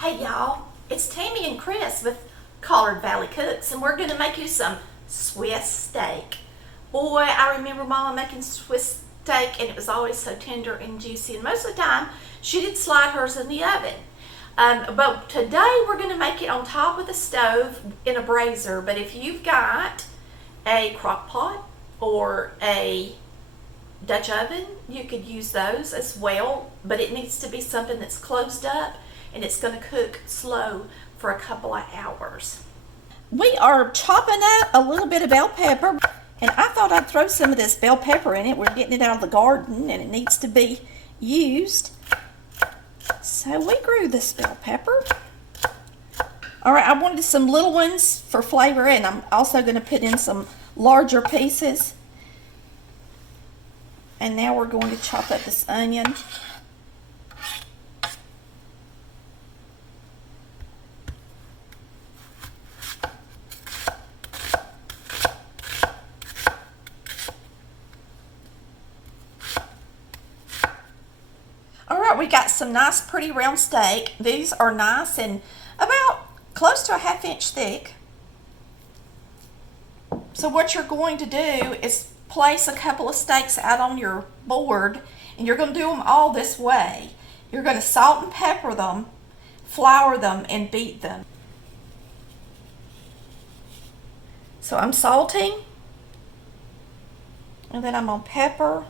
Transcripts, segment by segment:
Hey y'all, it's Tammy and Chris with Collard Valley Cooks, and we're going to make you some Swiss steak. Boy, I remember Mama making Swiss steak, and it was always so tender and juicy, and most of the time she did slide hers in the oven. But today we're going to make it on top of the stove in a brazier. But if you've got a crock pot or a Dutch oven, you could use those as well, but it needs to be something that's closed up, and it's going to cook slow for a couple of hours. We are chopping up a little bit of bell pepper, and I thought I'd throw some of this bell pepper in it. We're getting it out of the garden, and it needs to be used. So we grew this bell pepper. All right, I wanted some little ones for flavor, and I'm also going to put in some larger pieces. And now we're going to chop up this onion. All right, we got some nice pretty round steak. These are nice and about close to a 1/2 inch thick. So what you're going to do is place a couple of steaks out on your board, and you're going to do them all this way. You're going to salt and pepper them, flour them, and beat them. So I'm salting, and then I'm going to pepper.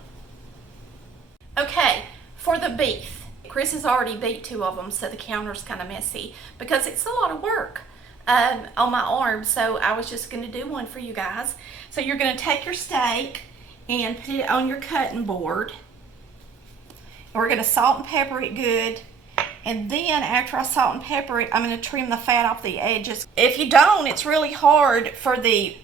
Okay, for the beef, Chris has already beat 2 of them, so the counter's kind of messy because it's a lot of work on my arm, so I was just going to do one for you guys. So you're going to take your steak and put it on your cutting board, and we're going to salt and pepper it good, and then after I salt and pepper it, I'm going to trim the fat off the edges. If you don't, it's really hard for the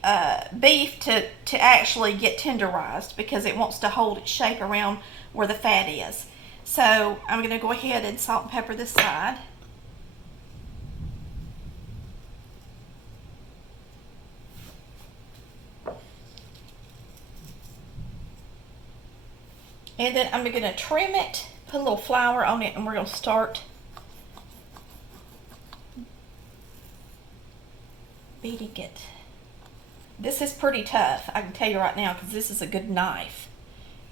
beef to actually get tenderized because it wants to hold its shape around where the fat is. So I'm going to go ahead and salt and pepper this side. And then I'm going to trim it, put a little flour on it, and we're going to start beating it. This is pretty tough, I can tell you right now, because this is a good knife.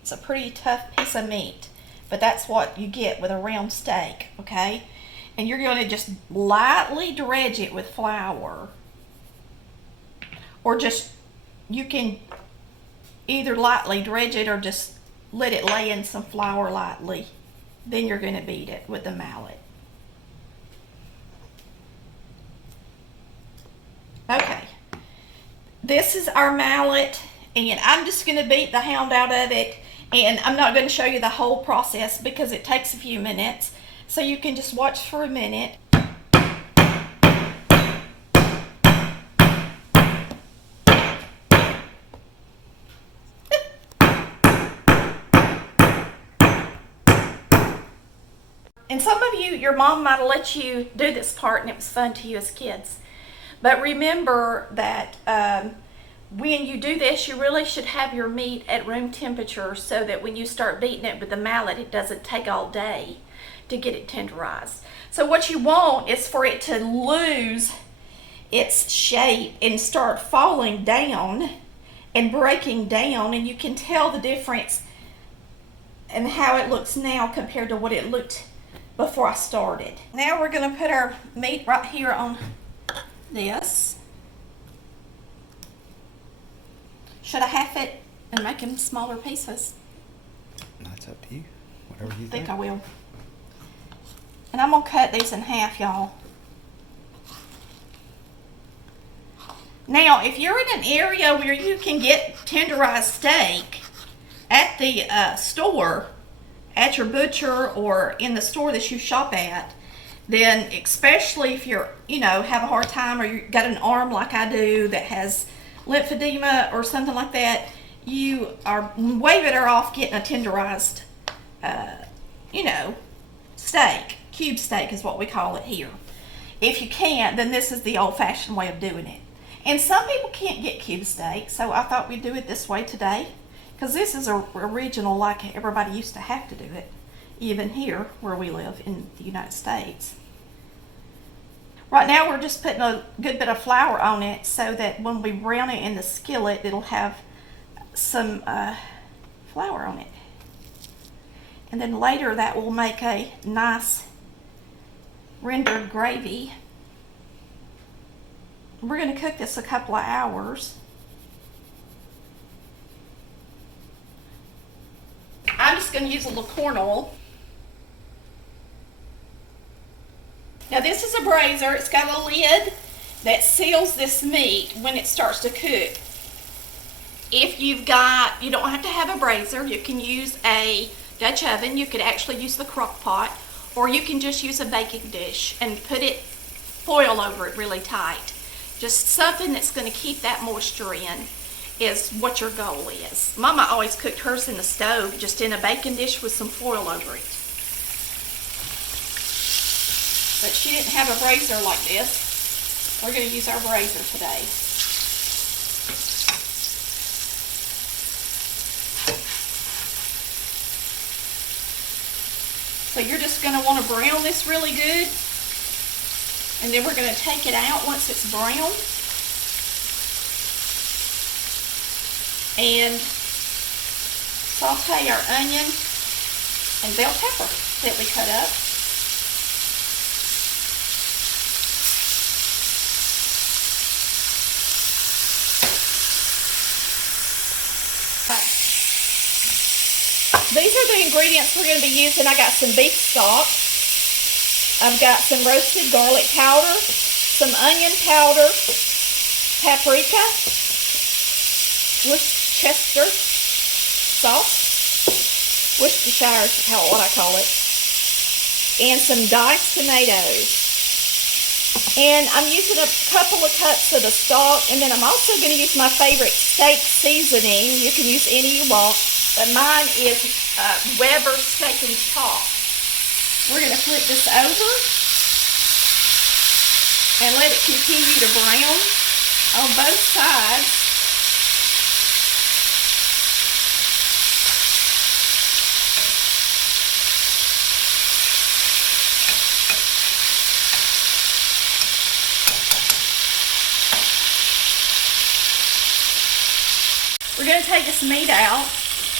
It's a pretty tough piece of meat, but that's what you get with a round steak, okay? And you're going to just lightly dredge it with flour, or just, you can either lightly dredge it or just let it lay in some flour lightly. Then you're going to beat it with the mallet. Okay, this is our mallet, and I'm just going to beat the hound out of it, and I'm not going to show you the whole process because it takes a few minutes, so you can just watch for a minute. And some of you, your mom might have let you do this part and it was fun to you as kids. But remember that when you do this, you really should have your meat at room temperature so that when you start beating it with the mallet, it doesn't take all day to get it tenderized. So what you want is for it to lose its shape and start falling down and breaking down, and you can tell the difference and how it looks now compared to what it looked before I started. Now we're going to put our meat right here on this. Should I half it and make them smaller pieces? That's up to you. Whatever you I think I will. And I'm going to cut these in half, y'all. Now, if you're in an area where you can get tenderized steak at the store, at your butcher or in the store that you shop at, then especially if you're, have a hard time or you've got an arm like I do that has lymphedema or something like that, you are way better off getting a tenderized, steak. Cube steak is what we call it here. If you can't, then this is the old-fashioned way of doing it. And some people can't get cube steak, so I thought we'd do it this way today. Because this is original like everybody used to have to do it, even here where we live in the United States. Right now we're just putting a good bit of flour on it so that when we brown it in the skillet, it'll have some flour on it. And then later that will make a nice rendered gravy. We're going to cook this a couple of hours. I'm just going to use a little corn oil. Now this is a brazier. It's got a lid that seals this meat when it starts to cook. If you don't have to have a brazier, you can use a Dutch oven. You could actually use the crock pot, or you can just use a baking dish and put it, foil over it really tight. Just something that's going to keep that moisture in is what your goal is. Mama always cooked hers in the stove, just in a baking dish with some foil over it. But she didn't have a brazier like this. We're going to use our brazier today. So you're just going to want to brown this really good. And then we're going to take it out once it's brown. And saute our onion and bell pepper that we cut up. These are the ingredients we're going to be using. I got some beef stock. I've got some roasted garlic powder, some onion powder, paprika, Worcestershire sauce, Worcestershire is what I call it, and some diced tomatoes. And I'm using a couple of cups of the stock, and then I'm also going to use my favorite steak seasoning. You can use any you want, but mine is Weber Steak and Chalk. We're going to flip this over and let it continue to brown on both sides. We're going to take this meat out,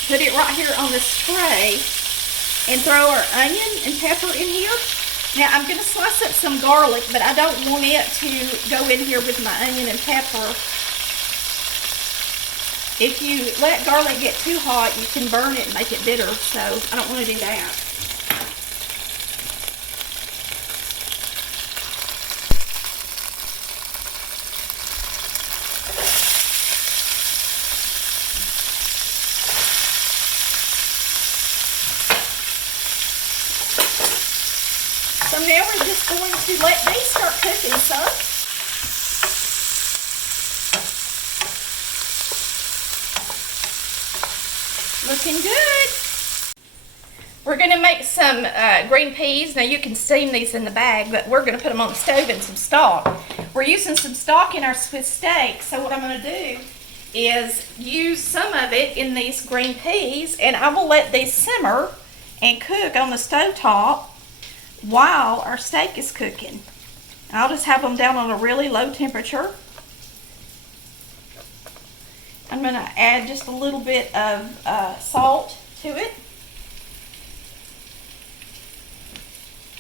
put it right here on this tray, and throw our onion and pepper in here. Now I'm going to slice up some garlic, but I don't want it to go in here with my onion and pepper. If you let garlic get too hot, you can burn it and make it bitter, so I don't want to do that. So now we're just going to let these start cooking some. Looking good. We're going to make some green peas. Now you can steam these in the bag, but we're going to put them on the stove in some stock. We're using some stock in our Swiss steak, so what I'm going to do is use some of it in these green peas, and I will let these simmer and cook on the stove top while our steak is cooking. I'll just have them down on a really low temperature. I'm going to add just a little bit of salt to it.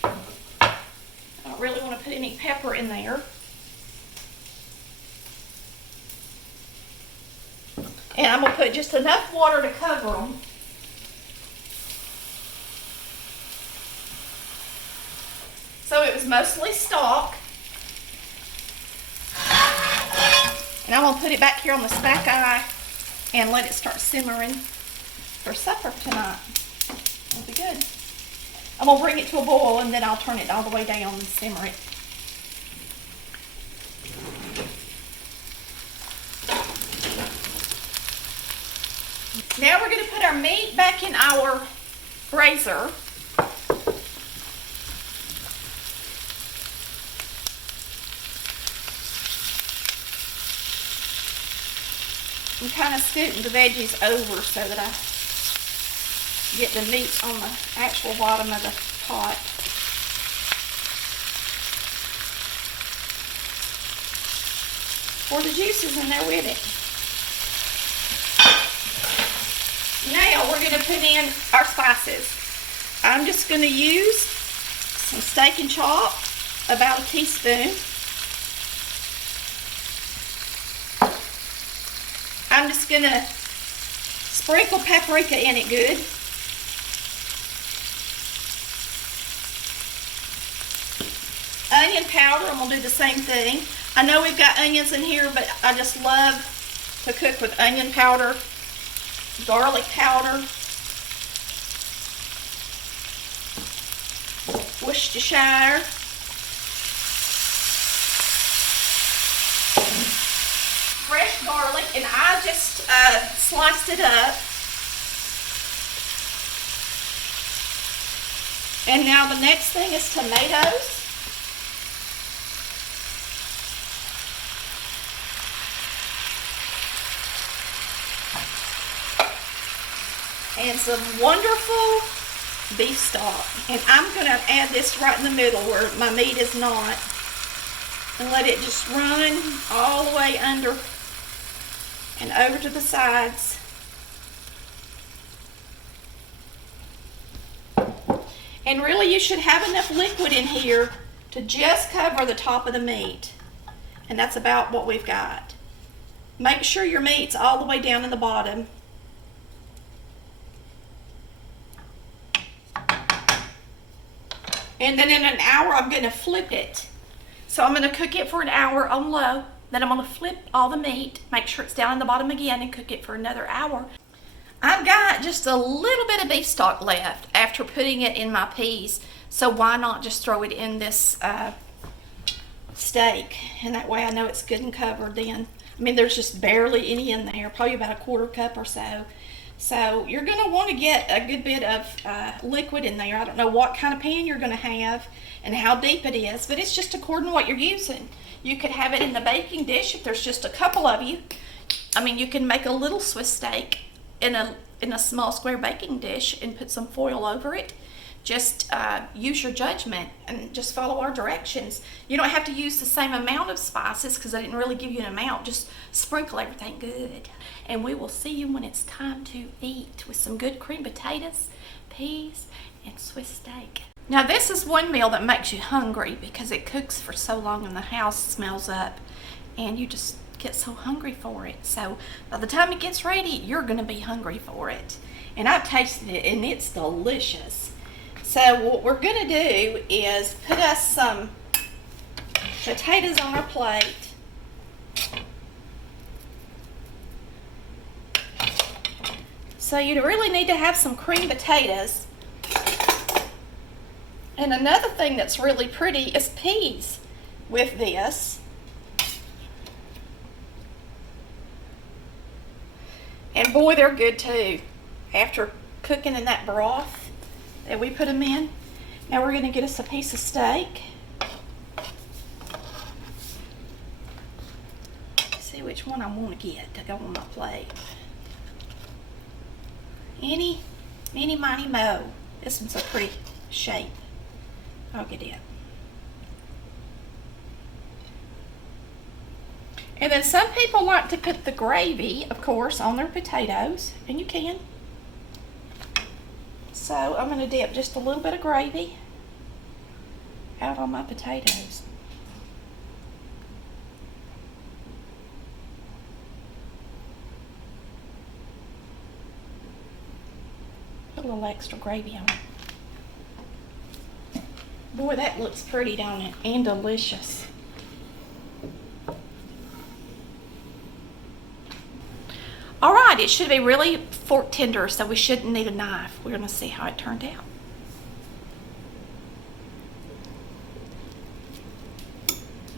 I don't really want to put any pepper in there. And I'm going to put just enough water to cover them. So it was mostly stock. And I'm going to put it back here on the stack eye and let it start simmering for supper tonight. It'll be good. I'm going to bring it to a boil and then I'll turn it all the way down and simmer it. Now we're going to put our meat back in our brazier. I'm kind of scooting the veggies over so that I get the meat on the actual bottom of the pot. for the juices in there with it. Now we're going to put in our spices. I'm just going to use some steak and chop, about a teaspoon. I'm just going to sprinkle paprika in it good. Onion powder, I'm going to do the same thing. I know we've got onions in here, but I just love to cook with onion powder, garlic powder, Worcestershire, fresh garlic, and I just sliced it up. And now the next thing is tomatoes. And some wonderful beef stock. And I'm going to add this right in the middle where my meat is not. And let it just run all the way under and over to the sides. And really you should have enough liquid in here to just cover the top of the meat. And that's about what we've got. Make sure your meat's all the way down in the bottom. And then in an hour, I'm going to flip it. So I'm going to cook it for an hour on low. Then I'm going to flip all the meat, make sure it's down in the bottom again, and cook it for another hour. I've got just a little bit of beef stock left after putting it in my peas. So why not just throw it in this steak? And that way I know it's good and covered then. I mean, there's just barely any in there, probably about a 1/4 cup or so. So you're going to want to get a good bit of liquid in there. I don't know what kind of pan you're going to have and how deep it is, but it's just according to what you're using. You could have it in the baking dish if there's just a couple of you. I mean, you can make a little Swiss steak in a small square baking dish and put some foil over it. Just use your judgment and just follow our directions. You don't have to use the same amount of spices because I didn't really give you an amount. Just sprinkle everything good. And we will see you when it's time to eat with some good creamed potatoes, peas, and Swiss steak. Now this is one meal that makes you hungry because it cooks for so long and the house smells up and you just get so hungry for it. So by the time it gets ready, you're going to be hungry for it. And I've tasted it and it's delicious. So what we're going to do is put us some potatoes on our plate. So you really need to have some creamed potatoes. And another thing that's really pretty is peas with this. And boy, they're good too. After cooking in that broth that we put them in. Now we're going to get us a piece of steak. See which one I want to get to go on my plate. Eeny, miny, mo. This one's a pretty shape. I'll get it. And then some people like to put the gravy, of course, on their potatoes, and you can. So I'm going to dip just a little bit of gravy out on my potatoes. Put a little extra gravy on it. Boy, that looks pretty, don't it? And delicious. All right, it should be really fork tender, so we shouldn't need a knife. We're going to see how it turned out.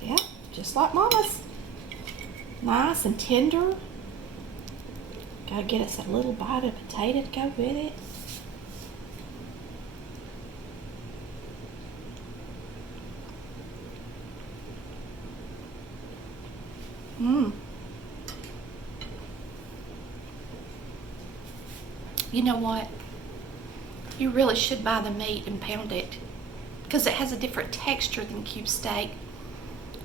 Yeah, just like Mama's. Nice and tender. Gotta get us a little bite of potato to go with it. You know what? You really should buy the meat and pound it because it has a different texture than cube steak.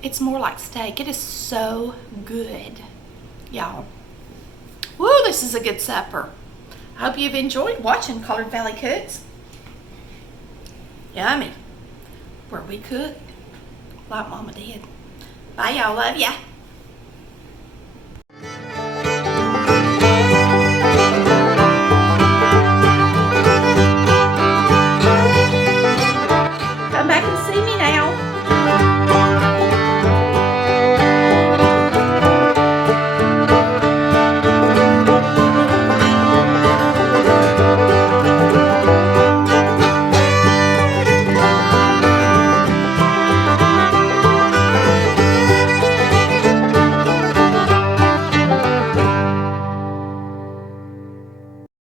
It's more like steak. It is so good, y'all. Woo, this is a good supper. I hope you've enjoyed watching Collard Valley Cooks. Yummy. Where we cook like Mama did. Bye, y'all. Love ya.